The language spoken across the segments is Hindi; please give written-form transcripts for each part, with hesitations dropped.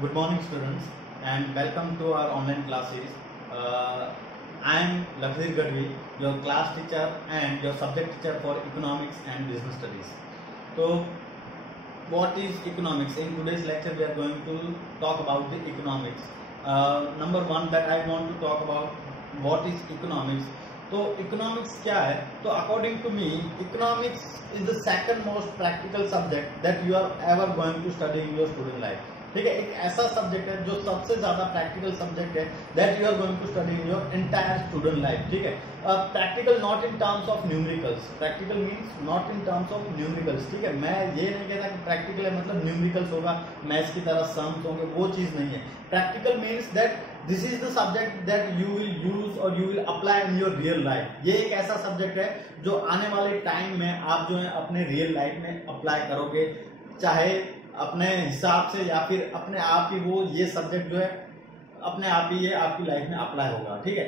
Good morning, students, and welcome to our online classes. I am Lakshir Gadvi, your class teacher and your subject teacher for economics and business studies. So, what is economics? In today's lecture, we are going to talk about the economics. Number one, that I want to talk about what is economics. तो इकोनॉमिक्स क्या है? तो according to me economics is the second most practical subject that you are ever going to study in your student life. ठीक है, एक ऐसा सब्जेक्ट है जो सबसे ज्यादा प्रैक्टिकल सब्जेक्ट है that you are going to study in your entire student life. ठीक है, practical not in terms of numericals. Practical means not in terms of numericals. ठीक है, मैं ये नहीं कहता कि प्रैक्टिकल है मतलब न्यूमेरिकल्स होगा, मैथ्स की तरह सम्स होंगे, वो चीज नहीं है. Practical means that this is the subject that you will use और you will apply in your real life. ये एक ऐसा सब्जेक्ट है जो आने वाले टाइम में आप जो है अपने रियल लाइफ में अप्लाई करोगे, चाहे अपने हिसाब से या फिर अपने आप ही वो ये सब्जेक्ट जो है अपने आप ही ये आपकी लाइफ में अप्लाई होगा. ठीक है,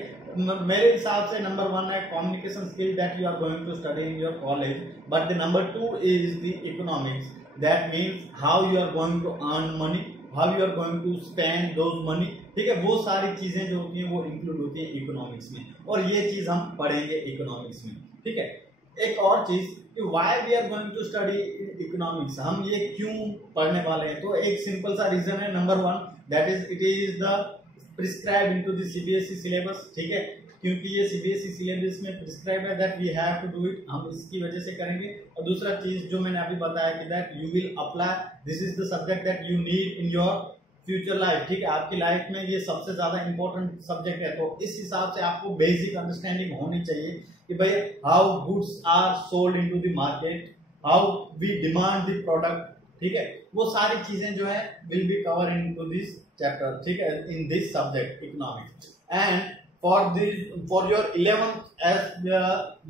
मेरे हिसाब से नंबर वन है communication skill that you are going to study in your college. But the number two is the economics. That means how you are going to earn money, how you are going to spend those money. ठीक है, वो सारी चीजें जो होती हैं वो इंक्लूड होती है इकोनॉमिक्स में, और ये चीज हम पढ़ेंगे इकोनॉमिक्स में. ठीक है, एक और चीज कि why we are going to study economics, हम ये क्यों पढ़ने वाले हैं. तो एक सिंपल सा रीजन है. Number one, that is it is the prescribe into the CBSE syllabus. ठीक है, क्योंकि ये सीबीएसई सिलेबस में प्रिस्क्राइब है that we have to do it, हम इसकी वजह से करेंगे. और दूसरा चीज जो मैंने अभी बताया कि that you will apply, this is the subject that you need in your future life. ठीक है, आपकी लाइफ में ये सबसे ज्यादा इंपॉर्टेंट सब्जेक्ट है. तो इस हिसाब से आपको बेसिक अंडरस्टैंडिंग होनी चाहिए कि भाई how goods are sold into the market, how we demand the product. ठीक है, वो सारी चीजें जो है will be cover into this chapter. ठीक है, in this subject economics. And for your 11th as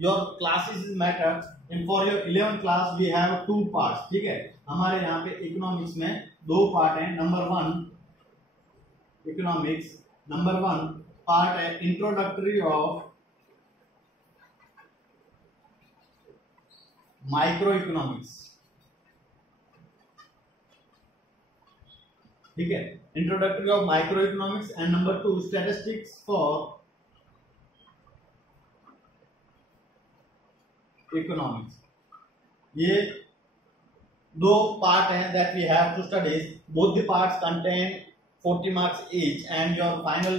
your classes matter, and for your 11th class we have two parts. ठीक है, हमारे यहाँ पे इकोनॉमिक्स में दो पार्ट हैं. Number one economics, number one part है इंट्रोडक्टरी ऑफ माइक्रो इकोनॉमिक्स. ठीक है, introductory of micro economics. And number two statistics for economics. ये दो पार्ट हैं that we have to study. Both the parts contain 40 marks each and your final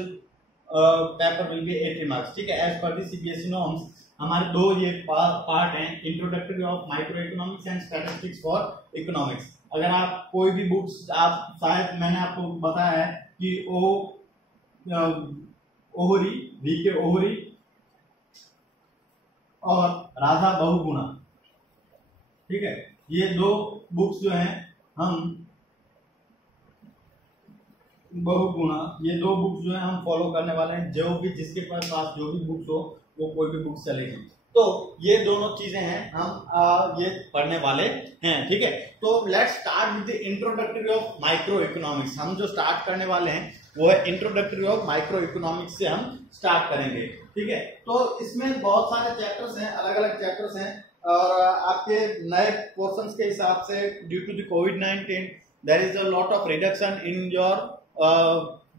paper will be 80 marks. ठीक है, as per the CBSE norms हमारे दो ये पार्ट हैं, introductory of micro economics and statistics for economics. अगर आप कोई भी बुक्स, आप शायद मैंने आपको बताया है कि ओहरी, वी के ओहरी और राधा बहुगुणा. ठीक है, ये दो बुक्स जो हैं हम बहुगुणा, ये दो बुक्स जो है हम फॉलो करने वाले हैं. जो भी जिसके पास जो भी बुक्स हो वो कोई भी बुक्स चलेगी. तो ये दोनों चीजें हैं हम ये पढ़ने वाले हैं. ठीक है, तो let's start with the introductory of micro economics. हम जो स्टार्ट करने वाले हैं वो है इंट्रोडक्टरी ऑफ माइक्रो इकोनॉमिक्स से हम स्टार्ट करेंगे. ठीक है, तो इसमें बहुत सारे चैप्टर्स हैं, अलग अलग चैप्टर्स हैं, और आपके नए पोर्शंस के हिसाब से ड्यू टू द कोविड-19 there is a lot of reduction in your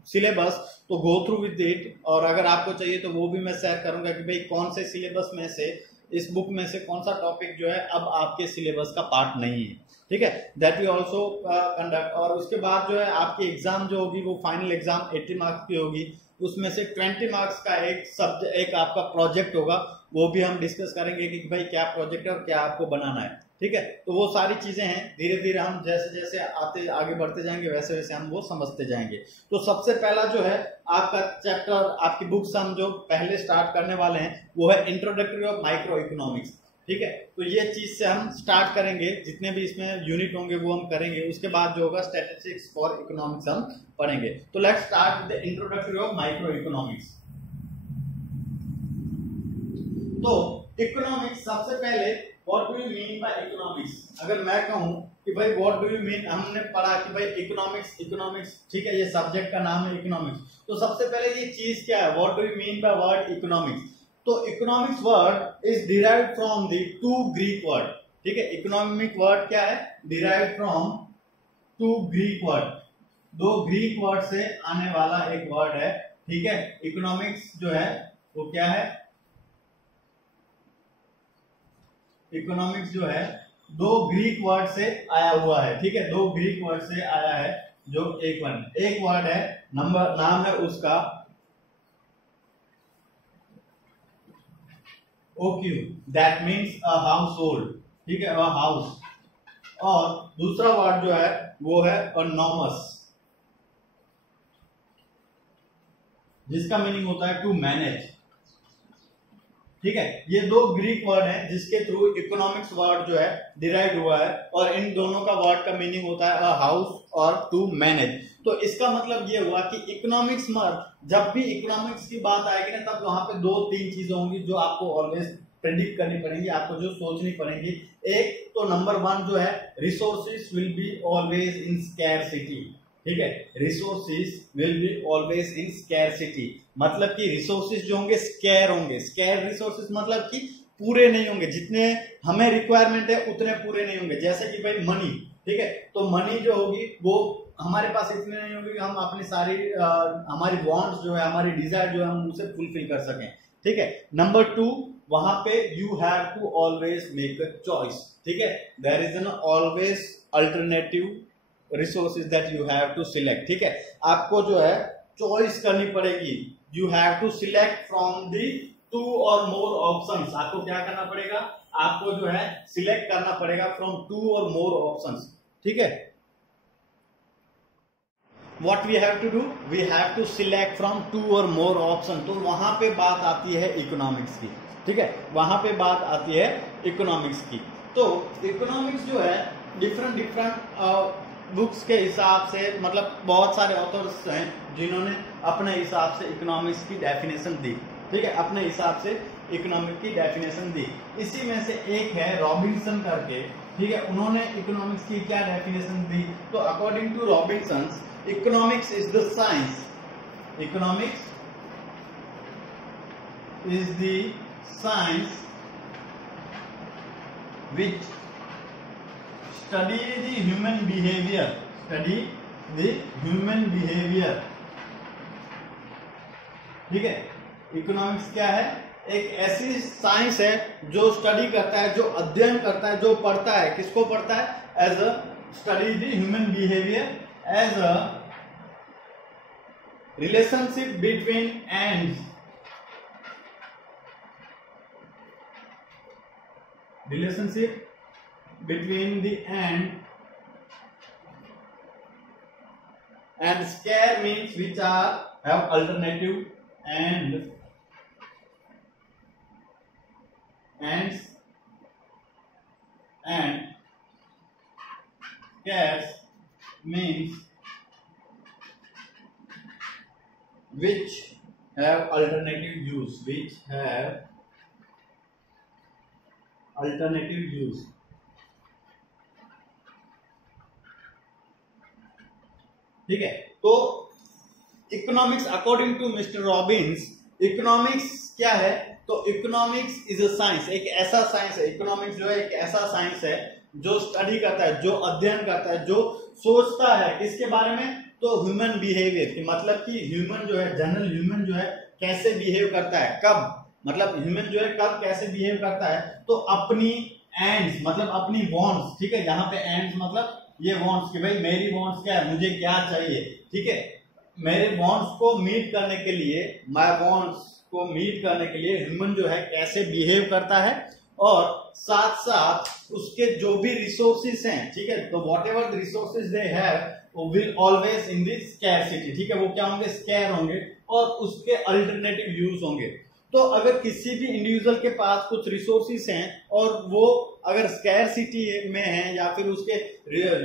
syllabus, तो गो थ्रू विद इट. और अगर आपको चाहिए तो वो भी मैं शेयर करूंगा कि भाई कौन से सिलेबस में से, इस बुक में से कौन सा टॉपिक जो है अब आपके सिलेबस का पार्ट नहीं है. ठीक है, दैट वी ऑल्सो कंडक्ट. और उसके बाद जो है आपकी एग्जाम जो होगी वो फाइनल एग्जाम 80 मार्क्स की होगी. उसमें से 20 मार्क्स का एक आपका प्रोजेक्ट होगा, वो भी हम डिस्कस करेंगे कि भाई क्या प्रोजेक्ट है और क्या आपको बनाना है. ठीक है, तो वो सारी चीजें हैं, धीरे धीरे हम जैसे जैसे आगे बढ़ते जाएंगे वैसे वैसे हम वो समझते जाएंगे. तो सबसे पहला जो है आपका चैप्टर, आपकी बुक्स हम जो पहले स्टार्ट करने वाले हैं वो है इंट्रोडक्टरी ऑफ माइक्रो इकोनॉमिक्स. ठीक है, तो ये चीज से हम स्टार्ट करेंगे, जितने भी इसमें यूनिट होंगे वो हम करेंगे. उसके बाद जो होगा स्टैटिस्टिक्स फॉर इकोनॉमिक्स हम पढ़ेंगे. तो let's start with the introductory of micro economics. तो इकोनॉमिक्स, सबसे पहले what do you mean bye economics. अगर मैं कहूं कि भाई व्हाट डू यू मीन, हमने पढ़ा कि भाई इकोनॉमिक्स. ठीक है, ये सब्जेक्ट का नाम है इकोनॉमिक्स. तो सबसे पहले ये चीज क्या है, what do you mean by word economics. तो economics word is derived from the two Greek word. ठीक है, इकोनॉमिक वर्ड क्या है, derived from two Greek word. दो ग्रीक वर्ड से आने वाला एक वर्ड है, ठीक है। इकोनॉमिक्स जो है वो क्या है, इकोनॉमिक्स जो है दो ग्रीक वर्ड से आया हुआ है, ठीक है। दो ग्रीक वर्ड से आया है, जो एक वर्ड है, नाम है उसका OQ, that means a house hold, ठीक है, अ हाउस। और दूसरा वर्ड जो है वो है अनॉमस, जिसका मीनिंग होता है टू मैनेज, ठीक है। ये दो ग्रीक वर्ड हैं जिसके थ्रू इकोनॉमिक्स वर्ड जो है डिराइव हुआ है, और इन दोनों का वर्ड का मीनिंग होता है अ हाउस और टू मैनेज। तो इसका मतलब ये हुआ कि इकोनॉमिक्स में जब भी इकोनॉमिक्स की बात आएगी ना, तब वहां पे दो तीन चीजें होंगी जो आपको ऑलवेज प्रेडिक्ट करनी पड़ेंगी, आपको जो सोचनी पड़ेंगी। एक तो नंबर वन जो है, resources will be always in scarcity, ठीक है। Resources will be always in scarcity, मतलब कि रिसोर्सेज जो होंगे स्कैर होंगे। स्कैर रिसोर्सेज मतलब कि पूरे नहीं होंगे, जितने हमें रिक्वायरमेंट है उतने पूरे नहीं होंगे। जैसे कि भाई मनी, ठीक है, तो मनी जो होगी वो हमारे पास इतने नहीं होंगे कि हम अपनी सारी हमारी वांट्स जो है, हमारी डिजायर जो है, हम उसे फुलफिल कर सकें, ठीक है। नंबर टू, वहां पे you have to always make a choice, ठीक है। There is an always alternative resources that you have to select, ठीक है। आपको जो है चॉइस करनी पड़ेगी, you have to select from the two or more options. आपको क्या करना पड़ेगा, आपको जो है सिलेक्ट करना पड़ेगा from to or more options, ठीक है। What we have to do, we have to select from two or more option। तो वहां पे बात आती है इकोनॉमिक्स की, ठीक है, वहां पे बात आती है इकोनॉमिक्स की। तो इकोनॉमिक्स जो है डिफरेंट बुक्स के हिसाब से, मतलब बहुत सारे ऑथर्स हैं जिन्होंने अपने हिसाब से इकोनॉमिक्स की डेफिनेशन दी, ठीक है, अपने हिसाब से इकोनॉमिक्स की डेफिनेशन दी। इसी में से एक है रॉबिन्सन करके, ठीक है, उन्होंने इकोनॉमिक्स की क्या डेफिनेशन दी। तो according to Robinson, economics is the science, economics is the science which study the human behavior, study the human behavior, ठीक है। इकोनॉमिक्स क्या है, एक ऐसी साइंस है जो स्टडी करता है, जो अध्ययन करता है, जो पढ़ता है, किसको पढ़ता है, as a study the human behaviour as a relationship between ends, relationship between the and scare means which are have alternative and ends and scares means which have alternative use, which have alternative use, ठीक है। तो economics according to mister Robbins, economics क्या है, तो इकोनॉमिक्स इज अ साइंस, एक ऐसा साइंस है, इकोनॉमिक्स जो है एक ऐसा साइंस है जो स्टडी करता है, जो अध्ययन करता है, जो सोचता है किसके बारे में, तो ह्यूमन बिहेवियर की, मतलब कि ह्यूमन जो है, जनरल ह्यूमन जो है कैसे बिहेव करता है, कब, मतलब ह्यूमन जो है कब कैसे बिहेव करता है, तो अपनी एंड्स, मतलब अपनी वांट्स, ठीक है। यहाँ पे एंड्स मतलब ये वांट्स कि भाई मेरी वांट्स क्या है, मुझे क्या चाहिए, ठीक है। मेरे वांट्स को मीट करने के लिए, माय वांट्स को मीट करने के लिए ह्यूमन जो है कैसे बिहेव करता है, और साथ साथ उसके जो भी रिसोर्सेज हैं, ठीक है, तो what ever the resources they have will always in this scarcity, ठीक है, वो क्या होंगे, स्कैर होंगे, और उसके अल्टरनेटिव यूज होंगे। तो अगर किसी भी इंडिविजुअल के पास कुछ रिसोर्सेज हैं और वो अगर स्कैरसिटी में है, या फिर उसके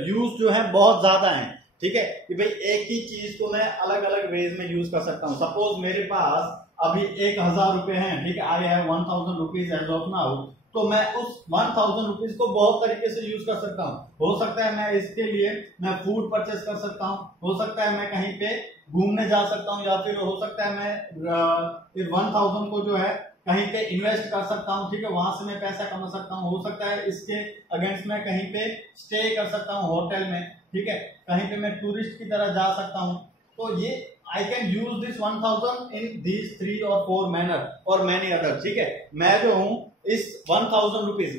यूज जो है बहुत ज्यादा है, ठीक है, कि भाई एक ही चीज को मैं अलग अलग वेज में यूज कर सकता हूँ। सपोज मेरे पास अभी 1000 रुपए हैं, ठीक है, I have 1000 rupees as of now, तो मैं उस 1000 रुपीज को बहुत तरीके से यूज कर सकता हूँ। हो सकता है मैं इसके लिए मैं फूड परचेस कर सकता हूँ, हो सकता है मैं कहीं पे घूमने जा सकता हूँ, या फिर हो सकता है मैं 1000 को जो है कहीं पे इन्वेस्ट कर सकता हूँ, ठीक है, वहां से मैं पैसा कमा सकता हूँ। हो सकता है इसके अगेंस्ट में कहीं पे स्टे कर सकता हूँ होटल में, ठीक है, कहीं पे मैं टूरिस्ट की तरह जा सकता हूँ, तो ये I can use this 1000 in these 3 और 4 मैनर और मैनी अदर। ठीक है, मैं जो हूँ इस 1000 रुपीज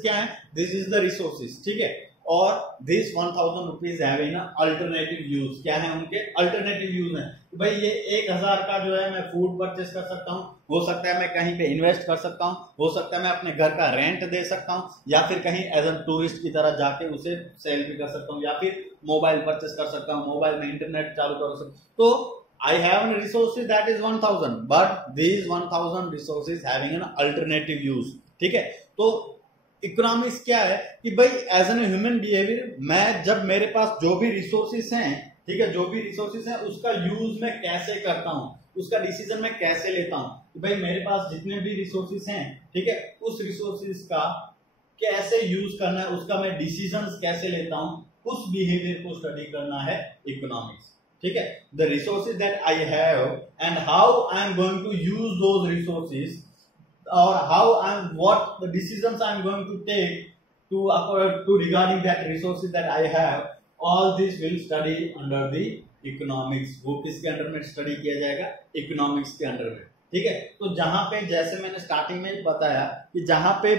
क्या है, दिस इज द रिसोर्सेज। ठीक है, और this 1000 rupees having alternative use, क्या है उनके अल्टरनेटिव यूज है। भाई ये 1000 का जो है मैं फूड परचेस कर सकता हूँ, हो सकता है मैं कहीं पे इन्वेस्ट कर सकता हूँ, हो सकता है मैं अपने घर का रेंट दे सकता हूँ, या फिर कहीं एज एन टूरिस्ट की तरह जाके उसे सेल भी कर सकता हूँ, या फिर मोबाइल परचेस कर सकता हूँ, मोबाइल में इंटरनेट चालू कर सकता हूँ। तो I have resources that is 1000, but these 1000 resources having an alternative use। ठीक है, तो इकोनॉमिक्स क्या है कि भाई एज एन ह्यूमन बिहेवियर, मैं जब मेरे पास जो भी रिसोर्सेस हैं, ठीक है, जो भी रिसोर्सेस हैं उसका यूज मैं कैसे करता हूँ, उसका डिसीजन मैं कैसे लेता हूँ कि भाई मेरे पास जितने भी रिसोर्सेस हैं, ठीक है, उस रिसोर्सेस का कैसे यूज करना है, उसका मैं डिसीजंस कैसे लेता हूँ, उस बिहेवियर को स्टडी करना है इकोनॉमिक्स। ठीक है, the resources that I have and how I am going to use those resources, और how I am what the decisions I am going to take to regarding that resources that I have, all this will study under the economics. वो किसके अंडर में स्टडी किया जाएगा, इकोनॉमिक्स के अंडर में। ठीक है, तो जहां पे जैसे मैंने स्टार्टिंग में बताया कि जहां पे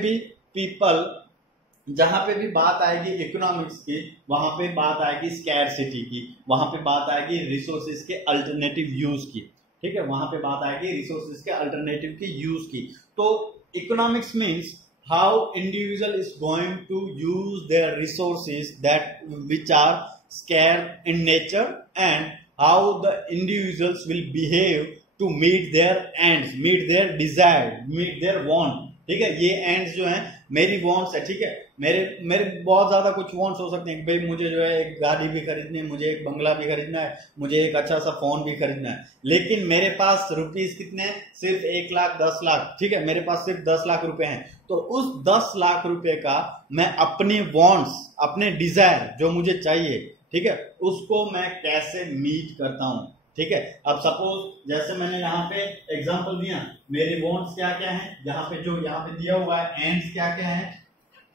भी बात आएगी इकोनॉमिक्स की, वहां पे बात आएगी स्कैरसिटी की, वहां पे बात आएगी रिसोर्सेज के अल्टरनेटिव यूज की। ठीक है, वहां पे बात आएगी रिसोर्सेज के अल्टरनेटिव की यूज की। तो economics means how individual is going to use their resources that which are scarce in nature, and how the individuals will behave to meet their ends, meet their desire, meet their want. ठीक है, ये एंड्स जो है मेरी वांट्स है। ठीक है, मेरे बहुत ज्यादा कुछ वांट्स हो सकते हैं, भाई मुझे जो है एक गाड़ी भी खरीदनी है, मुझे एक बंगला भी खरीदना है, मुझे एक अच्छा सा फोन भी खरीदना है, लेकिन मेरे पास रुपीस कितने हैं, सिर्फ 1 लाख 10 लाख। ठीक है, मेरे पास सिर्फ 10 लाख रुपए हैं, तो उस 10 लाख रुपए का मैं अपने वांट्स, अपने डिजायर जो मुझे चाहिए, ठीक है, उसको मैं कैसे मीट करता हूं। ठीक है, अब सपोज जैसे मैंने यहाँ पे एग्जांपल दिया, मेरे वांट्स क्या क्या हैं, यहाँ पे जो यहाँ पे दिया हुआ है एंड्स क्या क्या है,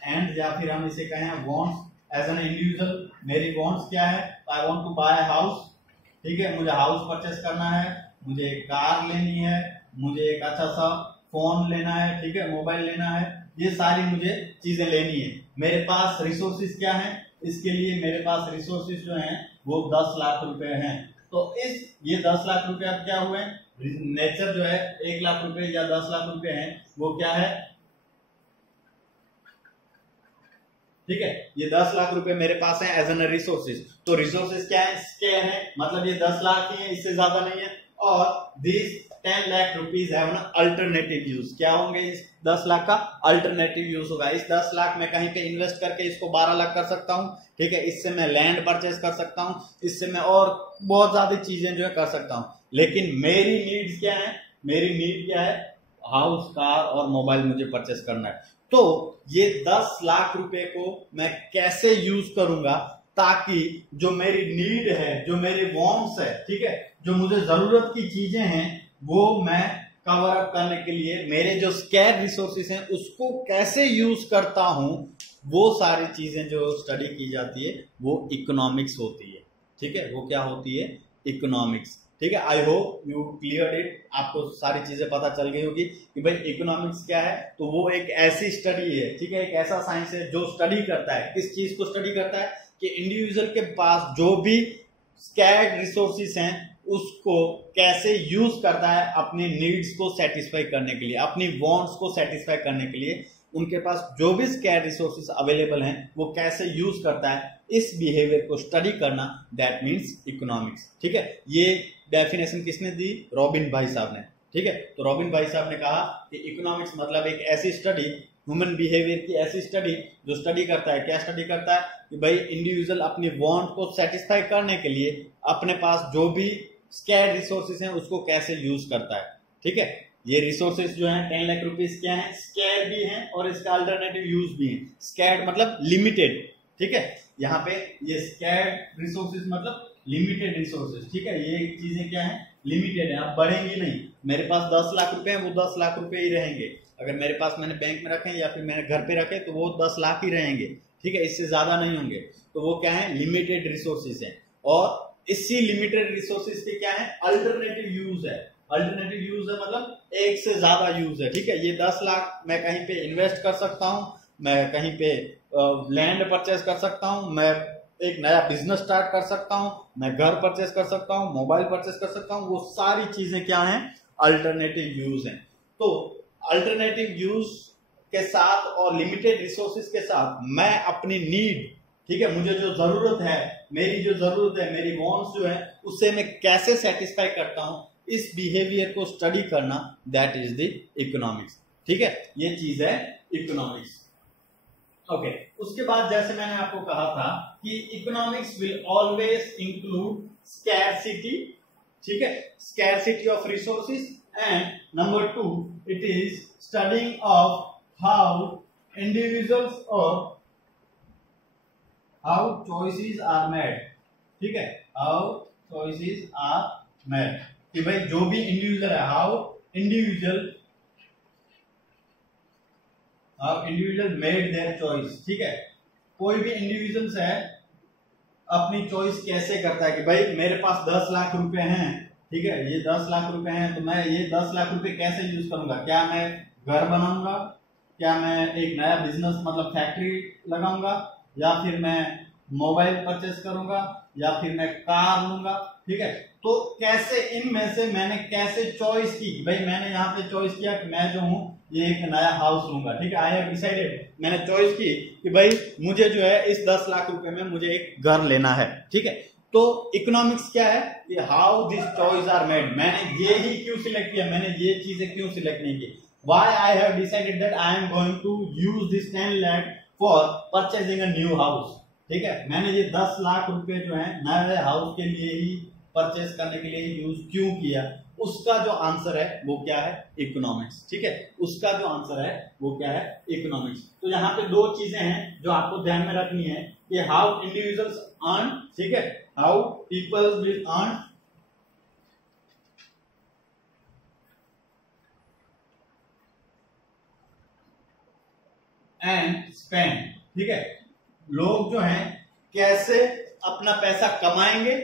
एंड या फिर हम इसे कहें वांट्स एज एन इंडिविजुअल, मेरी वांट्स क्या है, I want to buy house. ठीक है, मुझे हाउस परचेस करना है, मुझे एक कार लेनी है, मुझे एक अच्छा सा फोन लेना है, ठीक है, मोबाइल लेना है, ये सारी मुझे चीजें लेनी है। मेरे पास रिसोर्सेज क्या है, इसके लिए मेरे पास रिसोर्सेज जो हैं वो 10 लाख रुपए हैं। तो ये 10 लाख रुपए अब क्या हुए, नेचर जो है 1 लाख रुपए या 10 लाख रुपए हैं, वो क्या है, ठीक है, ये 10 लाख रुपए मेरे पास है एज एन रिसोर्सेज। तो रिसोर्सेज क्या है, स्केल है, मतलब ये 10 लाख ही है, इससे ज्यादा नहीं है। और this 10 lakh rupees have an alternative use, क्या होंगे, इस 10 लाख का अल्टरनेटिव यूज होगा। इस 10 लाख में कहीं पे इन्वेस्ट करके इसको 12 लाख कर सकता हूँ। ठीक है, इससे मैं लैंड परचेस कर सकता हूँ, इससे मैं और बहुत ज्यादा चीजें जो है कर सकता हूँ। लेकिन मेरी नीड्स क्या है, मेरी नीड क्या है, हाउस, कार और मोबाइल मुझे परचेस करना है। तो ये 10 लाख रुपए को मैं कैसे यूज करूंगा ताकि जो मेरी नीड है, जो मेरे वांट्स है, ठीक है, जो मुझे जरूरत की चीजें हैं, वो मैं कवर अप करने के लिए मेरे जो स्कैर्स रिसोर्सेस हैं उसको कैसे यूज करता हूं, वो सारी चीजें जो स्टडी की जाती है वो इकोनॉमिक्स होती है। ठीक है, वो क्या होती है, इकोनॉमिक्स। ठीक है, I hope you clear it, आपको सारी चीजें पता चल गई होगी कि भाई इकोनॉमिक्स क्या है। तो वो एक ऐसी स्टडी है, ठीक है, एक ऐसा साइंस है जो स्टडी करता है, किस चीज को स्टडी करता है कि इंडिविजुअल के पास जो भी स्कैर्स रिसोर्सेस हैं उसको कैसे यूज करता है अपनी नीड्स को सेटिस्फाई करने के लिए, अपनी वांट्स को सेटिस्फाई करने के लिए। उनके पास जो भी स्कैर्स रिसोर्सेस अवेलेबल हैं वो कैसे यूज करता है, इस बिहेवियर को स्टडी करना, दैट मीन्स इकोनॉमिक्स। ठीक है, ये डेफिनेशन किसने दी, रॉबिन भाई साहब ने। ठीक है, तो रॉबिन भाई साहब ने कहा कि इकोनॉमिक्स मतलब एक ऐसी स्टडी, ह्यूमन बिहेवियर की ऐसी स्टडी जो स्टडी करता है, क्या स्टडी करता है कि भाई इंडिविजुअल अपनी वांट को सेटिस्फाई करने के लिए अपने पास जो भी स्कैर्स रिसोर्सेस हैं उसको कैसे यूज करता है। ठीक है, ये रिसोर्सेस जो हैं 10 लाख रुपीस क्या है, स्कैर्स भी हैं और इसका अल्टरनेटिव यूज भी है। स्कैर्स मतलब लिमिटेड। ठीक है, यहाँ पे ये स्कैर्स रिसोर्सेस मतलब लिमिटेड रिसोर्सेस। ठीक है, ये चीजें क्या है, लिमिटेड है, अब बढ़ेंगी नहीं। मेरे पास 10 लाख रुपए हैं, वो 10 लाख रुपए ही रहेंगे। अगर मेरे पास मैंने बैंक में रखे या फिर मैंने घर पे रखे तो वो 10 लाख ही रहेंगे। ठीक है, इससे ज्यादा नहीं होंगे, तो वो क्या है, लिमिटेड रिसोर्सेज है। और इसी लिमिटेड रिसोर्सेज के क्या है, अल्टरनेटिव यूज है। अल्टरनेटिव यूज है मतलब एक से ज्यादा यूज है, ठीक है। ये 10 लाख मैं कहीं पे इन्वेस्ट कर सकता हूं, मैं कहीं पे लैंड परचेज कर सकता हूं, मैं एक नया बिजनेस स्टार्ट कर सकता हूं, मैं घर परचेज कर सकता हूं, मोबाइल परचेज कर सकता हूं, वो सारी चीजें क्या हैं, अल्टरनेटिव यूज हैं। तो अल्टरनेटिव यूज के साथ और लिमिटेड रिसोर्सेज के साथ मैं अपनी नीड, ठीक है, मुझे जो जरूरत है, मेरी जो जरूरत है, मेरी वांट्स जो है, उससे मैं कैसे सेटिस्फाई करता हूं, इस बिहेवियर को स्टडी करना, दैट इज द इकोनॉमिक्स, ठीक है। ये चीज है इकोनॉमिक्स। ओके, उसके बाद जैसे मैंने आपको कहा था कि economics will always include scarcity, ठीक है, scarcity of resources, and number 2 it is studying of how individuals और हाउ चॉइसेस आर मेड, ठीक है, हाउ चॉइसेस आर मेड, कि भाई जो भी इंडिविजुअल है, how individual made their choice, ठीक है। कोई भी इंडिविजुअल्स है अपनी चॉइस कैसे करता है कि भाई मेरे पास 10 लाख रुपए हैं, ठीक है, ये 10 लाख रुपए हैं, तो मैं ये 10 लाख रुपए कैसे यूज करूंगा, क्या मैं घर बनाऊंगा, क्या मैं एक नया बिजनेस मतलब फैक्ट्री लगाऊंगा, या फिर मैं मोबाइल परचेस करूंगा, या फिर मैं कार लूंगा, ठीक है। तो कैसे इनमें से मैंने कैसे चॉइस की, भाई मैंने यहाँ पे चॉइस किया कि मैं जो हूँ ये एक नया हाउस लूंगा, ठीक है, आई हैव डिसाइडेड, मैंने चॉइस की कि भाई मुझे जो है इस 10 लाख रुपए में मुझे एक घर लेना है, ठीक है। तो इकोनॉमिक्स क्या है कि how this choice are made, मैंने ये ही क्यों सिलेक्ट किया, मैंने ये चीजें क्यों सिलेक्ट नहीं की, why I have decided that I am going to use this 10 lakh for purchasing a new house, ठीक है, मैंने ये 10 लाख रुपए जो है नए हाउस के लिए ही परचेस करने के लिए यूज क्यों किया, उसका जो आंसर है वो क्या है, इकोनॉमिक्स, ठीक है, उसका जो आंसर है वो क्या है, इकोनॉमिक्स। तो यहाँ पे दो चीजें हैं जो आपको ध्यान में रखनी है कि हाउ इंडिविजुअल्स अर्न, ठीक है, how people will earn and spend, ठीक है, लोग जो हैं कैसे अपना पैसा कमाएंगे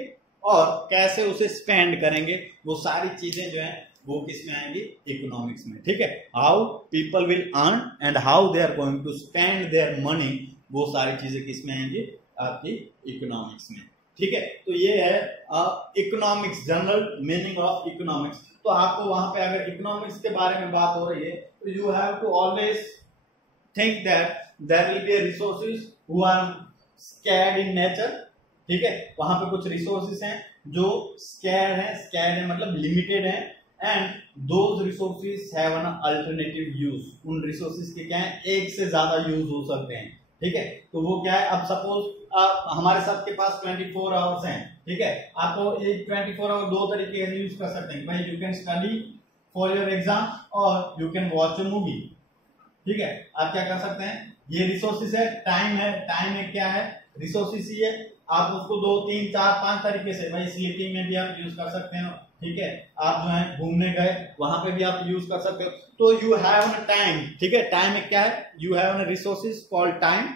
और कैसे उसे स्पेंड करेंगे, वो सारी चीजें जो हैं वो किस में आएंगी, इकोनॉमिक्स में, ठीक है। How people will earn and how they are going to spend their money, वो सारी चीजें किस में आएंगी, आपकी इकोनॉमिक्स में, ठीक है। तो ये है economics, general meaning of economics. तो आपको वहां पे अगर इकोनॉमिक्स के बारे में बात हो रही है तो you have to always think that there will be a resources who are scarce in nature, ठीक है, वहां पे कुछ रिसोर्सेस हैं जो स्कैर्ड है मतलब लिमिटेड है, and those resources have an alternative use, उन रिसोर्सेस के क्या है, एक से ज्यादा यूज हो सकते हैं, ठीक है। तो वो क्या है, अब सपोज हमारे सबके पास 24 आवर्स हैं, ठीक है, आपको ये 24 आवर दो तरीके से यूज कर सकते हैं, भाई you can study for your exam और you can watch a movie, ठीक है। आप क्या कर सकते हैं, ये रिसोर्सेस है, टाइम है, टाइम में क्या है, रिसोर्सेस ही है, आप उसको 2 3 4 5 तरीके से, भाई स्लीपिंग में भी आप यूज कर सकते हो, ठीक है, आप जो है घूमने गए वहां पे भी आप यूज कर सकते हो। तो यू हैव एन टाइम, ठीक है, टाइम में क्या है, you have an resources called time,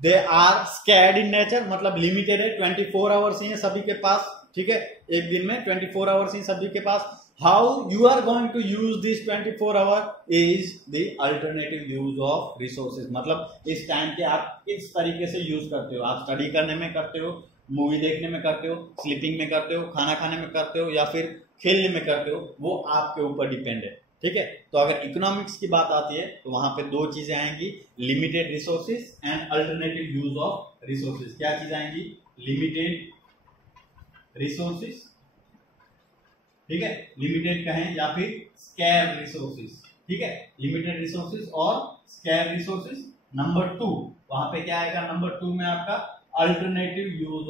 they are scarce in nature, मतलब लिमिटेड है, 24 आवर्स ही है सभी के पास, ठीक है, एक दिन में 24 आवर्स ही सभी के पास। How you are going to use this 24 hour is the alternative use of resources, मतलब इस टाइम के आप किस तरीके से यूज करते हो, आप स्टडी करने में करते हो, मूवी देखने में करते हो, स्लीपिंग में करते हो, खाना खाने में करते हो, या फिर खेलने में करते हो, वो आपके ऊपर डिपेंड है, ठीक है। तो अगर इकोनॉमिक्स की बात आती है तो वहां पे दो चीजें आएंगी, limited resources and alternative use of resources. क्या चीज आएंगी, लिमिटेड रिसोर्सेज, ठीक है, लिमिटेड कहें या फिर स्कैर्स रिसोर्सेज, ठीक है, लिमिटेड रिसोर्सेज और स्कैर्स रिसोर्सेज। नंबर 2 वहां पे क्या आएगा, नंबर 2 में आपका अल्टरनेटिव यूज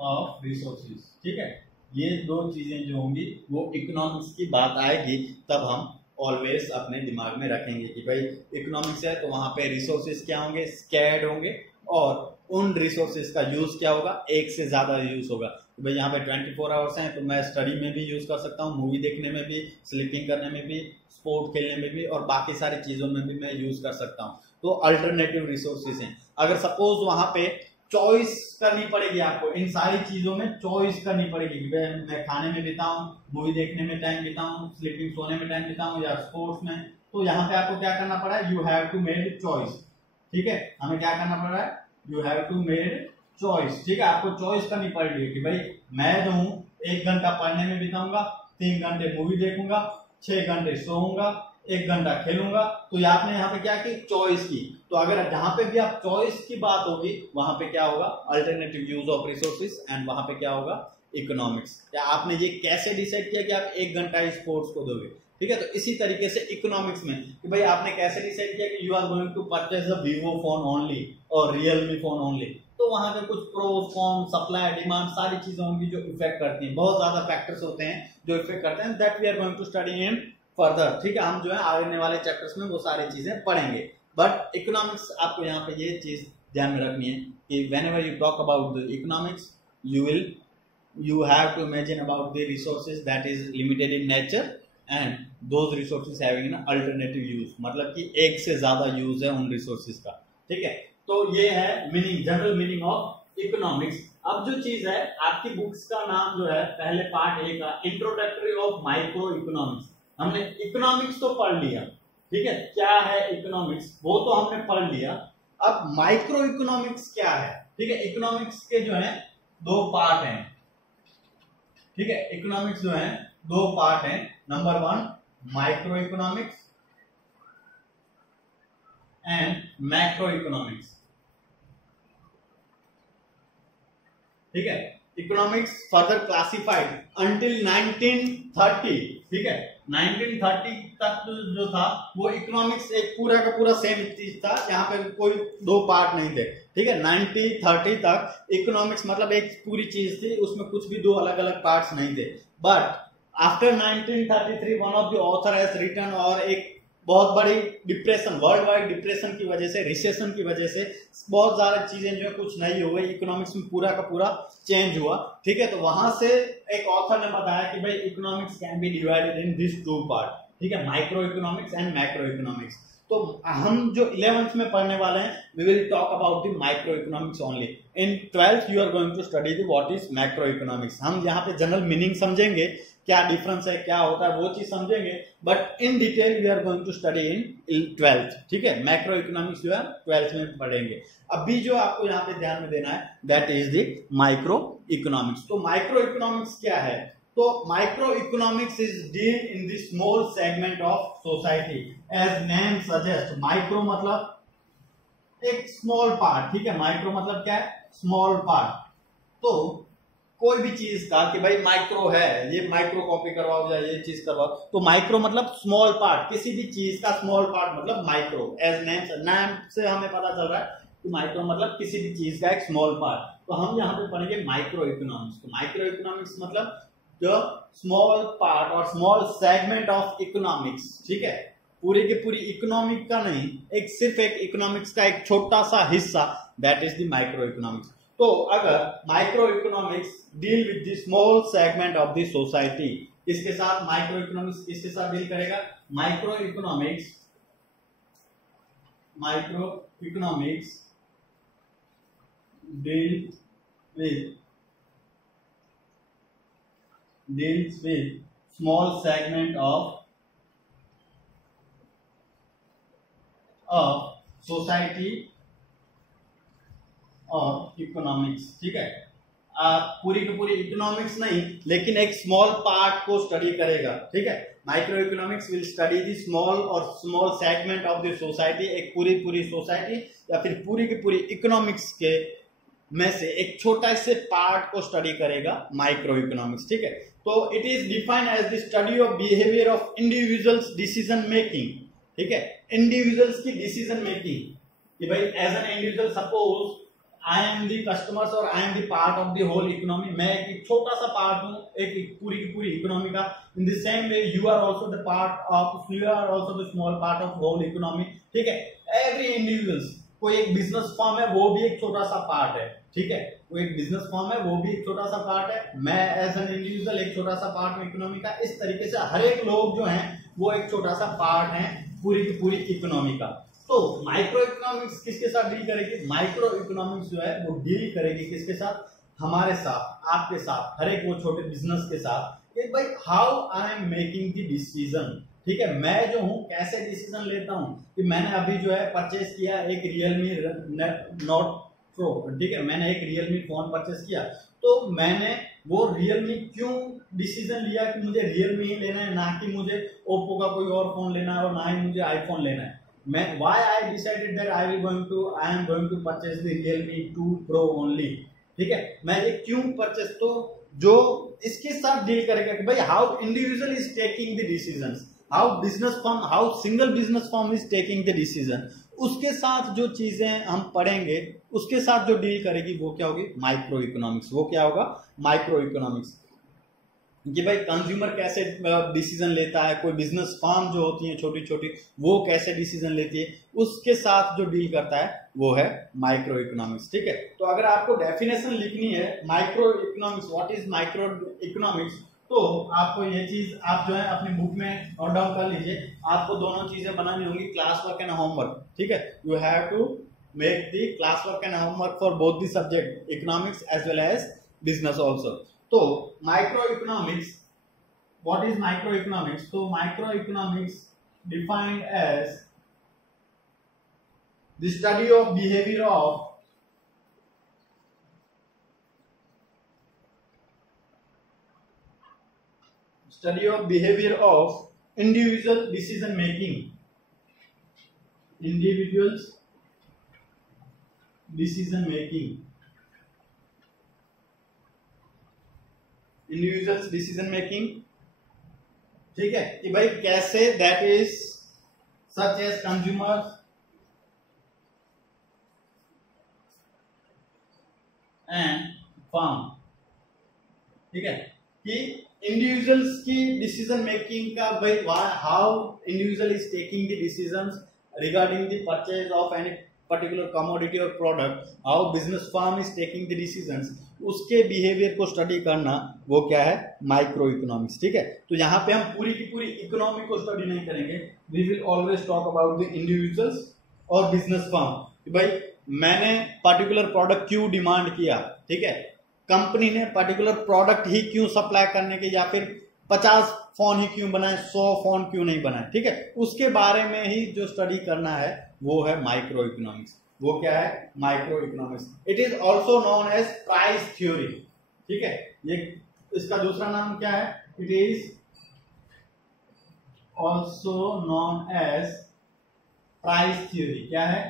ऑफ रिसोर्सेज, ठीक है। ये दो चीजें जो होंगी वो इकोनॉमिक्स की बात आएगी तब हम ऑलवेज अपने दिमाग में रखेंगे कि भाई इकोनॉमिक्स है तो वहां पे रिसोर्सेज क्या होंगे, स्कैर्ड होंगे, और उन रिसोर्सेज का यूज क्या होगा, एक से ज्यादा यूज होगा। कि भाई यहाँ पे 24 आवर्स हैं, तो मैं स्टडी में भी यूज कर सकता हूँ, मूवी देखने में भी, स्लीपिंग करने में भी, स्पोर्ट खेलने में भी, और बाकी सारी चीजों में भी मैं यूज कर सकता हूँ। तो अल्टरनेटिव रिसोर्सेज हैं। अगर सपोज वहां पे चॉइस करनी पड़ेगी, आपको इन सारी चीजों में चॉइस करनी पड़ेगी, मैं खाने में बिताऊं, मूवी देखने में टाइम बिताऊं, स्लीपिंग सोने में टाइम बिताऊं, या स्पोर्ट्स में, तो यहाँ पे आपको क्या करना पड़ा है, you have to made choice. ठीक है, हमें क्या करना पड़ रहा है, you have to made choice. ठीक है, आपको चॉइस करनी पड़ रही है कि भाई मैं जो हूँ 1 घंटा पढ़ने में बिताऊंगा, 3 घंटे मूवी देखूंगा, 6 घंटे सोऊंगा, 1 घंटा खेलूंगा। तो आपने यहाँ पे क्या की, चॉइस की। तो अगर जहां पे भी आप चॉइस की बात होगी, वहां पे क्या होगा, alternative use of resources, and वहां पे क्या होगा, इकोनॉमिक्स। या आपने ये कैसे डिसाइड किया कि आप 1 घंटा स्पोर्ट्स को दोगे। ठीक है, तो इसी तरीके से इकोनॉमिक्स में कि भाई आपने कैसे डिसाइड किया कि you are going to purchase a Vivo phone only or Realme phone only. तो वहां के कुछ प्रोस कॉन, सप्लाई डिमांड, सारी चीजें होंगी जो इफेक्ट करती हैं, बहुत ज्यादा फैक्टर्स होते हैं जो इफेक्ट करते हैं, that we are going to study in further. ठीक है, हम जो है आने वाले चैप्टर्स में वो सारी चीजें पढ़ेंगे। बट इकोनॉमिक्स आपको यहाँ पे ये चीज ध्यान में रखनी है कि whenever you talk about the economics, you have to imagine about the resources that is limited in nature and those resources having an alternative use, मतलब कि एक से ज्यादा यूज है उन रिसोर्सेज का। ठीक है, तो ये है meaning, general meaning of economics. अब जो चीज है, आपकी बुक्स का नाम जो है, पहले पार्ट ए का इंट्रोडक्टरी ऑफ माइक्रो इकोनॉमिक्स, हमने इकोनॉमिक्स तो पढ़ लिया। ठीक है, क्या है इकोनॉमिक्स वो तो हमने पढ़ लिया। अब माइक्रो इकोनॉमिक्स क्या है। ठीक है, इकोनॉमिक्स के जो है 2 पार्ट हैं। ठीक है, इकोनॉमिक्स जो है 2 पार्ट हैं। Number 1 micro economics and macro economics. ठीक है, इकोनॉमिक्स फर्दर क्लासिफाइड अंटिल 1930। ठीक है, 1930 तक जो था वो इकोनॉमिक्स एक पूरा का पूरा सेम चीज था, यहाँ पे कोई 2 पार्ट नहीं थे। ठीक है, 1930 तक इकोनॉमिक्स मतलब एक पूरी चीज थी, उसमें कुछ भी 2 अलग अलग पार्ट्स नहीं थे। But after 1933 one of the author has written, और एक बहुत बड़ी डिप्रेशन, वर्ल्ड वाइड डिप्रेशन की वजह से, रिसेशन की वजह से बहुत सारी चीजें जो है कुछ नहीं हो गई, इकोनॉमिक्स में पूरा का पूरा चेंज हुआ। ठीक है, तो वहां से एक ऑथर ने बताया कि भाई economics can be divided in this 2 part. ठीक है, micro economics and macro economics. तो हम जो 11th में पढ़ने वाले हैं, we will talk about the micro economics only. In 12th you are going to study the what is macro economics. हम यहाँ पे जनरल मीनिंग समझेंगे, क्या डिफरेंस है, क्या होता है, वो चीज समझेंगे, but in detail we are going to study in 12th। ठीक है, मैक्रो इकोनॉमिक्स जो है 12th में पढ़ेंगे। अभी जो आपको यहाँ पे ध्यान में देना है, that is the micro economics. तो माइक्रो इकोनॉमिक्स क्या है, तो micro economics is deal in the small segment of society, as name suggest. Micro मतलब एक स्मॉल पार्ट। ठीक है, माइक्रो मतलब क्या है, स्मॉल पार्ट। तो कोई भी चीज का कि भाई माइक्रो है, ये माइक्रो कॉपी करवाओ या ये चीज करवाओ, तो माइक्रो मतलब स्मॉल पार्ट, किसी भी चीज का स्मॉल पार्ट मतलब माइक्रो। एज नेम से हमें पता चल रहा है कि माइक्रो मतलब किसी भी चीज का एक स्मॉल पार्ट। तो हम यहाँ पे पढ़ेंगे माइक्रो इकोनॉमिक्स। तो माइक्रो इकोनॉमिक्स मतलब जो स्मॉल पार्ट और स्मॉल सेगमेंट ऑफ इकोनॉमिक्स। ठीक है, पूरी की पूरी इकोनॉमिक का नहीं, एक सिर्फ एक इकोनॉमिक्स का एक छोटा सा हिस्सा, that is the micro economics. तो अगर micro economics deal with the small segment of the society, इसके साथ माइक्रो इकोनॉमिक्स किसके साथ डील करेगा, micro economics deals with small segment of society और इकोनॉमिक्स। ठीक है, पूरी की पूरी इकोनॉमिक्स नहीं, लेकिन एक स्मॉल पार्ट को स्टडी करेगा। ठीक है, micro economics will study the small और small segment of the society, एक पूरी पूरी सोसाइटी या फिर पूरी की पूरी इकोनॉमिक्स के में से एक छोटा से पार्ट को स्टडी करेगा माइक्रो इकोनॉमिक्स। ठीक है, तो it is defined as the study of behaviour of individuals decision making. ठीक है, इंडिविजुअल्स की डिसीजन मेकिंग कि भाई as an individual, suppose I am the customers और I am the part of the whole economy, मैं एक छोटा सा पार्ट हूँ एक पूरी की पूरी इकोनॉमी का। In the same way you are also the part of, you are also the small part of whole economy. ठीक है, एवरी इंडिविजुअल्स, कोई एक बिजनेस फॉर्म है वो भी एक छोटा सा पार्ट है। ठीक है, वो एक बिजनेस फॉर्म है, वो भी एक छोटा सा पार्ट है, मैं एज एन इंडिविजुअल एक छोटा सा पार्ट हूँ इकोनॉमी का। इस तरीके से हर एक लोग जो हैं वो एक छोटा सा पार्ट है पूरी की पूरी इकोनॉमी का। तो माइक्रो इकोनॉमिक्स किसके साथ डील करेगी? माइक्रो इकोनॉमिक्स जो है वो डील करेगी किसके साथ? हमारे साथ, आपके साथ, हर एक वो छोटे बिजनेस के साथ कि भाई how I am making the decision. ठीक है, मैं जो हूँ कैसे डिसीजन लेता हूँ कि मैंने अभी जो है परचेज किया एक रियलमी नोट प्रो, ठीक है, मैंने एक रियलमी फोन परचेज किया, तो मैंने वो रियलमी क्यों डिसीजन लिया कि मुझे रियलमी ही लेना है, ना कि मुझे ओप्पो का कोई और फोन लेना है और ना ही मुझे आईफोन लेना है। मैं why I decided that I am going to purchase the Realme 2 pro only. ठीक है, मैं ये क्यों परचेज, तो जो इसके साथ डील करेगा कि भाई how individual is taking the decisions, how business firm, how single business firm is taking the decision, उसके साथ जो चीजें हम पढ़ेंगे उसके साथ जो डील करेगी वो क्या होगी? Micro economics. वो क्या होगा? Micro economics. कि भाई कंज्यूमर कैसे डिसीजन लेता है, कोई बिजनेस फर्म जो होती है छोटी छोटी वो कैसे डिसीजन लेती है, उसके साथ जो डील करता है वो है माइक्रो इकोनॉमिक्स। ठीक है, तो अगर आपको डेफिनेशन लिखनी है micro economics, what is micro economics, तो आपको ये चीज आप जो है अपनी बुक में नोट डाउन कर लीजिए। आपको दोनों चीजें बनानी होंगी, क्लास वर्क एंड होमवर्क। ठीक है, you have to make the class work and homework for both the subject economics as well as business also. तो micro economics, what is micro economics? तो micro economics defined as the study of behaviour of individual decision making, individuals decision making, individuals decision making। ठीक है, कि भाई कैसे, that is such as consumers and firm. ठीक है, कि इंडिविजुअल्स की डिसीजन मेकिंग का भाई how individual is taking the decisions regarding the purchase of any particular commodity और product, how business firm is taking the decisions, उसके बिहेवियर को स्टडी करना वो क्या है? Micro economics. ठीक है, तो यहाँ पे हम पूरी की पूरी इकोनॉमी को स्टडी नहीं करेंगे, we will always talk about the individuals और बिजनेस फर्म। भाई मैंने पर्टिकुलर प्रोडक्ट क्यों डिमांड किया, ठीक है, कंपनी ने पर्टिकुलर प्रोडक्ट ही क्यों सप्लाई करने के, या फिर 50 फोन ही क्यों बनाए, 100 फोन क्यों नहीं बनाए। ठीक है, उसके बारे में ही जो स्टडी करना है वो है माइक्रो इकोनॉमिक्स। वो क्या है? Micro economics. It is also known as price theory. ठीक है, ये इसका दूसरा नाम क्या है? It is also known as price theory. क्या है?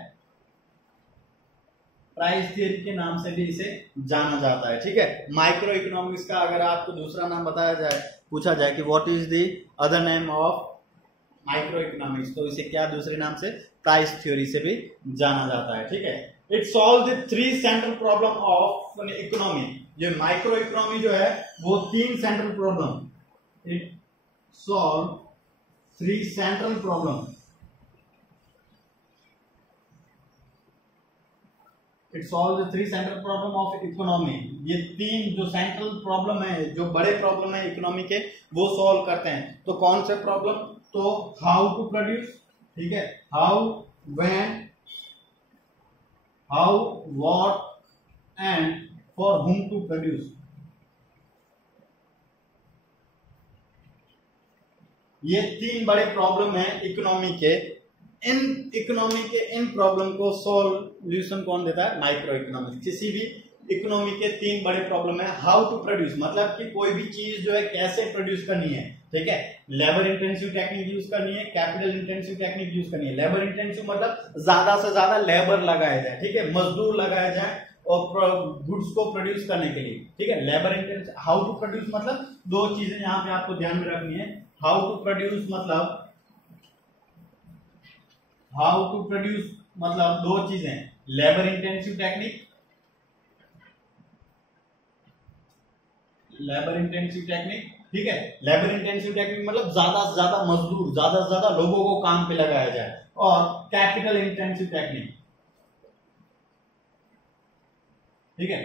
प्राइस थ्योरी के नाम से भी इसे जाना जाता है। ठीक है, माइक्रो इकोनॉमिक्स का अगर आपको दूसरा नाम बताया जाए, पूछा जाए कि what is the other name of micro economics, तो इसे क्या दूसरे नाम से प्राइस थ्योरी से भी जाना जाता है। ठीक है, it solve the 3 central problem of economy. जो माइक्रो इकोनॉमी जो है वो 3 central problem, it solve 3 central problem, it solve the 3 central problem of economy. ये 3 जो सेंट्रल प्रॉब्लम है, जो बड़े प्रॉब्लम है इकोनॉमी के, वो सॉल्व करते हैं। तो कौन से प्रॉब्लम? तो हाउ टू प्रोड्यूस, ठीक है, how, when, how, what and for whom to produce. ये 3 बड़े प्रॉब्लम है इकोनॉमी के। इन इकोनॉमी के इन प्रॉब्लम को सॉल्यूशन कौन देता है? Micro economics. किसी भी इकोनॉमी के 3 बड़े प्रॉब्लम है। हाउ टू प्रोड्यूस, मतलब कि कोई भी चीज जो है कैसे प्रोड्यूस करनी है। ठीक है, लेबर इंटेंसिव टेक्निक यूज करनी है, कैपिटल इंटेंसिव टेक्निक यूज करनी है। लेबर इंटेंसिव मतलब ज्यादा से ज्यादा लेबर लगाया जाए, ठीक है, मजदूर लगाया जाए और गुड्स को प्रोड्यूस करने के लिए। ठीक है, labour intensive. How to produce मतलब 2 चीजें यहाँ पे आपको ध्यान में रखनी है। हाउ टू प्रोड्यूस मतलब, हाउ टू प्रोड्यूस मतलब 2 चीजें, labour intensive technique, labour intensive technique. ठीक है, लेबर इंटेंसिव टेक्निक मतलब ज्यादा से ज्यादा मजदूर, ज्यादा से ज्यादा लोगों को काम पे लगाया जाए। और कैपिटल इंटेंसिव टेक्निक, ठीक है,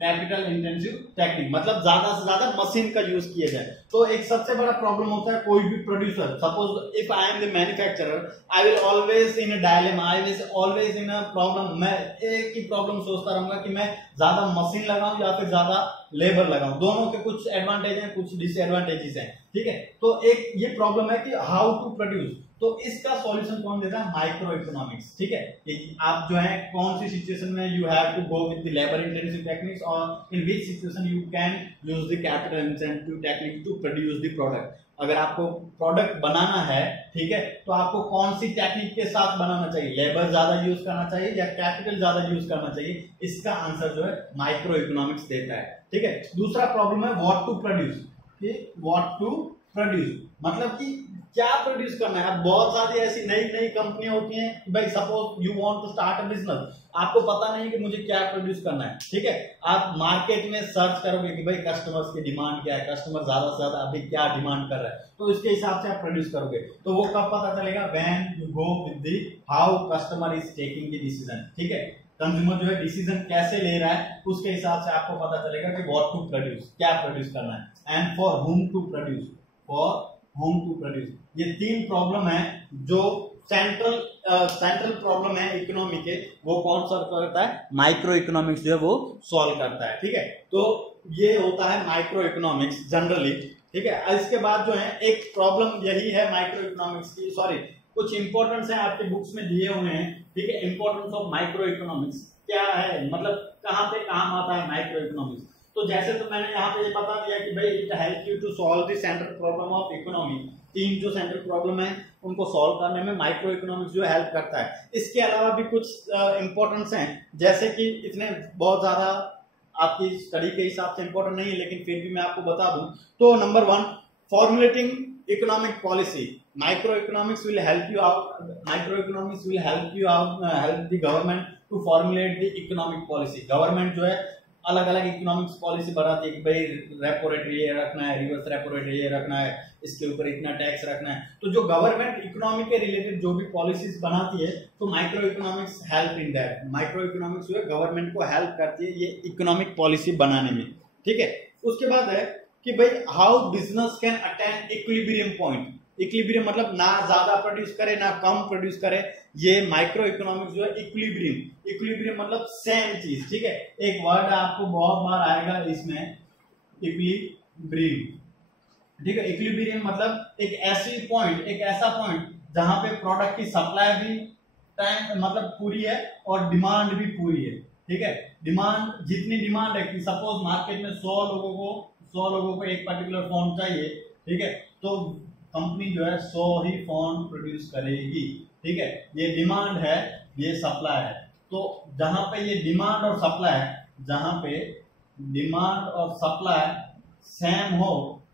कैपिटल इंटेंसिव टेक्निक, मतलब ज्यादा से ज्यादा मशीन का यूज किया जाए। तो एक सबसे बड़ा प्रॉब्लम होता है कोई भी producer, suppose if I am the manufacturer, I will always in a dilemma, I will always in a problem. मैं एक ही प्रॉब्लम सोचता रहूंगा कि मैं ज्यादा मशीन लगाऊं या फिर ज्यादा लेबर लगाऊं। दोनों के कुछ एडवांटेज हैं, कुछ डिसएडवांटेजेस हैं, ठीक है। तो एक ये प्रॉब्लम है कि हाउ टू प्रोड्यूस, तो इसका सॉल्यूशन कौन देता है? माइक्रो इकोनॉमिक्स, ठीक है। कि आप जो है कौन सी सिचुएशन में you have to go with the labour intensive techniques और in which situation you can use the capital intensive technique to produce the product. अगर आपको प्रोडक्ट बनाना है, ठीक है, तो आपको कौन सी टेक्निक के साथ बनाना चाहिए? लेबर ज्यादा यूज करना चाहिए या कैपिटल ज्यादा यूज करना चाहिए? इसका आंसर जो है माइक्रो इकोनॉमिक्स देता है, ठीक है। दूसरा प्रॉब्लम है what to produce. What to produce मतलब कि क्या प्रोड्यूस करना है। बहुत सारी ऐसी नई नई कंपनियां होती हैं कि भाई suppose you want to start a business, आपको पता नहीं कि मुझे क्या प्रोड्यूस करना है, ठीक है। आप मार्केट में सर्च करोगे कि भाई कस्टमर्स की डिमांड क्या है, कस्टमर ज्यादा से ज्यादा अभी क्या डिमांड कर रहा है, तो इसके हिसाब से आप प्रोड्यूस करोगे। तो वो कब पता चलेगा? When you go with the how customer is taking the decision, ठीक है। कंज्यूमर जो है डिसीजन कैसे ले रहा है, उसके हिसाब से आपको पता चलेगा कि व्हाट टू प्रोड्यूस, क्या प्रोड्यूस करना है, and for whom to produce, for whom to produce. ये तीन प्रॉब्लम है जो सेंट्रल प्रॉब्लम है इकोनॉमी के, वो कौन सॉल्व करता है? माइक्रो इकोनॉमिक्स जो है वो सॉल्व करता है, ठीक है। तो ये होता है माइक्रो इकोनॉमिक्स जनरली, ठीक है। इसके बाद जो है एक प्रॉब्लम यही है माइक्रो इकोनॉमिक्स की, सॉरी कुछ इंपॉर्टेंस है आपके बुक्स में दिए हुए हैं, ठीक है। इंपॉर्टेंस ऑफ माइक्रो इकोनॉमिक्स क्या है, मतलब कहां पे काम आता है माइक्रो इकोनॉमिक्स। तो जैसे तो मैंने यहाँ पे ये बता दिया कि भाई it help you to solve the central problem of economy. तीन जो सेंट्रल प्रॉब्लम है उनको सॉल्व करने में माइक्रो इकोनॉमिक्स जो हेल्प करता है। इसके अलावा भी कुछ इंपॉर्टेंस हैं, जैसे कि इतने बहुत ज्यादा आपकी स्टडी के हिसाब से इंपॉर्टेंट नहीं है, लेकिन फिर भी मैं आपको बता दूं। तो number 1, formulating economic policy. Micro economics will help you out, micro economics will help you out, help the government to formulate the economic policy. Government जो है अलग अलग इकोनॉमिक्स पॉलिसी बनाती है कि भाई रेपो रेट ये रखना है, रिवर्स रेपो रेट ये रखना है, इसके ऊपर इतना टैक्स रखना है। तो जो गवर्नमेंट इकोनॉमी के रिलेटेड जो भी पॉलिसीज बनाती है, तो micro economics help in that. Micro economics जो है गवर्नमेंट को हेल्प करती है ये इकोनॉमिक पॉलिसी बनाने में, ठीक है। उसके बाद है कि भाई how business can attain equilibrium point. Equilibrium मतलब ना ज्यादा प्रोड्यूस करे ना कम प्रोड्यूस करे, ये माइक्रो इकोनॉमिक्स जो है इक्विलिब्रियम। इक्विलिब्रियम मतलब सेम चीज, ठीक है। एक वर्ड आपको बहुत बार आएगा इसमें, इक्विलिब्रियम, ठीक है। इक्विलिब्रियम मतलब एक ऐसी पॉइंट, एक ऐसा पॉइंट जहां पे प्रोडक्ट की सप्लाई भी टाइम मतलब पूरी है और डिमांड भी पूरी है, ठीक है। डिमांड जितनी डिमांड है कि सपोज मार्केट में 100 लोगों को एक पर्टिकुलर फोन चाहिए, ठीक है, तो कंपनी जो है 100 ही फोन प्रोड्यूस करेगी, ठीक है। ये डिमांड है, ये सप्लाई है। तो जहां पे ये डिमांड और सप्लाई है, जहां पे डिमांड और सप्लाई सेम हो,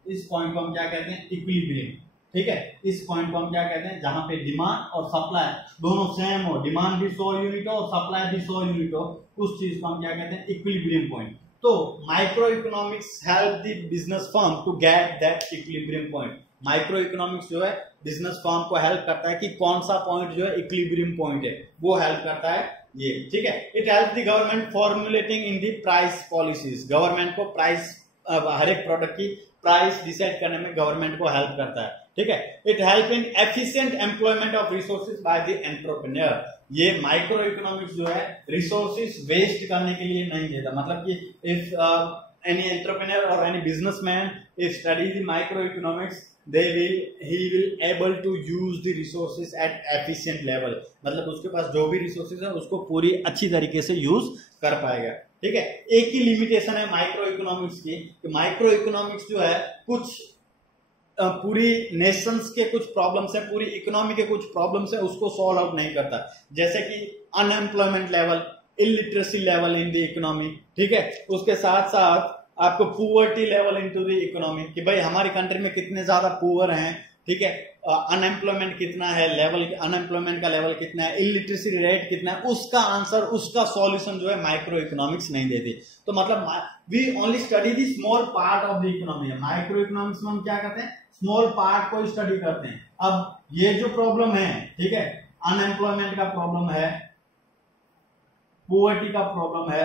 इस पॉइंट को हम क्या कहते हैं? इक्विलिब्रियम, ठीक है। इस पॉइंट को हम क्या कहते हैं? जहां पे डिमांड और सप्लाई दोनों सेम हो, डिमांड भी 100 यूनिट हो और सप्लाई भी 100 यूनिट हो, उस चीज को हम क्या कहते हैं? Equilibrium point. तो micro economics help the business firm to get that equilibrium point. Micro economics जो है बिजनेस फर्म को हेल्प करता है कि कौन सा पॉइंट जो है इक्विलिब्रियम पॉइंट है, वो हेल्प करता है ये, ठीक है। It help the government formulating in the price policies. Government को प्राइस, हर एक प्रोडक्ट की प्राइस डिसाइड करने में गवर्नमेंट को हेल्प करता है, ठीक है। It help in efficient employment of resources by the entrepreneur. ये माइक्रो इकोनॉमिक्स जो है रिसोर्सेज वेस्ट करने के लिए नहीं देता, मतलब कि if any entrepreneur or any businessman if study the microeconomics, he will able to use the resources at efficient level। मतलब उसके पास जो भी रिसोर्सेज है उसको पूरी अच्छी तरीके से यूज कर पाएगा, ठीक है। एक ही लिमिटेशन है माइक्रो इकोनॉमिक्स की कि माइक्रो इकोनॉमिक्स जो है कुछ पूरी नेशंस के कुछ प्रॉब्लम्स है, पूरी इकोनॉमी के कुछ प्रॉब्लम्स है, उसको सॉल्व आउट नहीं करता। जैसे कि unemployment level, illiteracy level in the economy, ठीक है। उसके साथ साथ आपको poverty level into the economy कि भाई हमारी कंट्री में कितने ज्यादा पुअर हैं, ठीक है। अनएम्प्लॉयमेंट कितना है, लेवल अनएम्प्लॉयमेंट का लेवल कितना है, इलिटरेसी रेट कितना है, उसका आंसर, उसका सॉल्यूशन जो है माइक्रो इकोनॉमिक्स नहीं देती। तो मतलब we only study the small part of the economy. Micro economics में हम क्या करते हैं? स्मॉल पार्ट को स्टडी करते हैं। अब ये जो प्रॉब्लम है, ठीक है, अनएम्प्लॉयमेंट का प्रॉब्लम है, पुअर्टी का प्रॉब्लम है,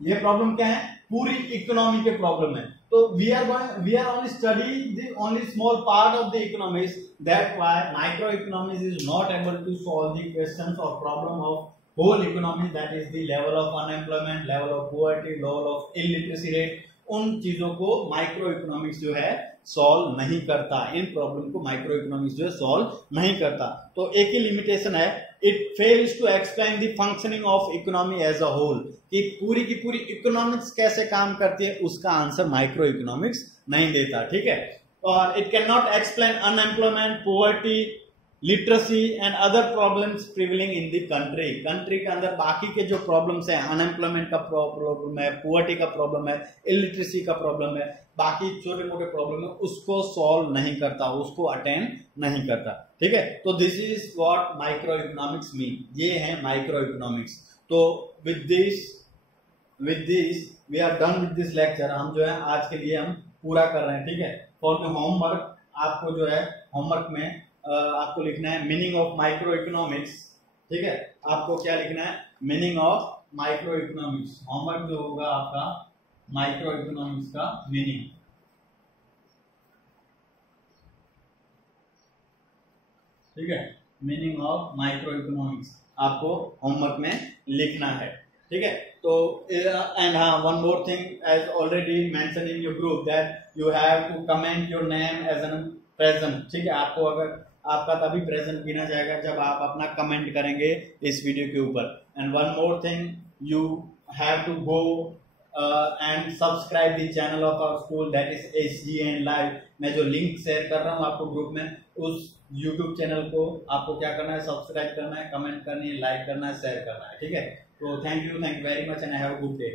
ये प्रॉब्लम क्या है, पूरी इकोनॉमी के प्रॉब्लम है। तो we are only study the only small part of the economics, that why micro economics is not able to solve the questions और problem of whole economy, that is the level of unemployment, level of poverty, level of illiteracy rate. उन चीजों को माइक्रो इकोनॉमिक्स जो है सॉल्व नहीं करता, इन प्रॉब्लम को माइक्रो इकोनॉमिक्स जो है सॉल्व नहीं करता। तो एक ही लिमिटेशन है, it fails to explain the functioning of economy as a whole, कि पूरी की पूरी इकोनॉमिक्स कैसे काम करती है उसका आंसर माइक्रो इकोनॉमिक्स नहीं देता, ठीक है। और it can not explain unemployment, poverty, literacy and other problems prevailing in the country. Country के अंदर बाकी के जो प्रॉब्लम्स हैं, अनएम्प्लॉयमेंट का प्रॉब्लम है, पॉवर्टी का प्रॉब्लम है, इलिटरेसी का प्रॉब्लम है, बाकी छोटे मोटे प्रॉब्लम है, उसको सॉल्व नहीं करता, उसको अटेंड नहीं करता, ठीक है। तो this is what micro economics mean, ये है माइक्रो इकोनॉमिक्स। तो with this we are done with this lecture. हम जो है आज के लिए हम पूरा कर रहे हैं, ठीक है। फॉर द होमवर्क, आपको जो है होमवर्क में आपको लिखना है मीनिंग ऑफ माइक्रो इकोनॉमिक्स, ठीक है। आपको क्या लिखना है, meaning of micro economics. Homework जो होगा आपका माइक्रो इकोनॉमिक्स का मीनिंग, ठीक है। मीनिंग ऑफ माइक्रो इकोनॉमिक्स आपको होमवर्क में लिखना है, ठीक है। तो एंड हाँ, one more thing, as already mention in your group, that you have to comment your name as an present, ठीक है। आपको अगर आपका तभी प्रेजेंट गिना जाएगा जब आप अपना कमेंट करेंगे इस वीडियो के ऊपर। And one more thing, you have to go and subscribe the channel of our school, that is HGN live. मैं जो लिंक शेयर कर रहा हूँ आपको ग्रुप में, उस यूट्यूब चैनल को आपको क्या करना है, सब्सक्राइब करना है, कमेंट करनी है, लाइक करना है, शेयर करना है, ठीक है। तो thank you very much and have a good day.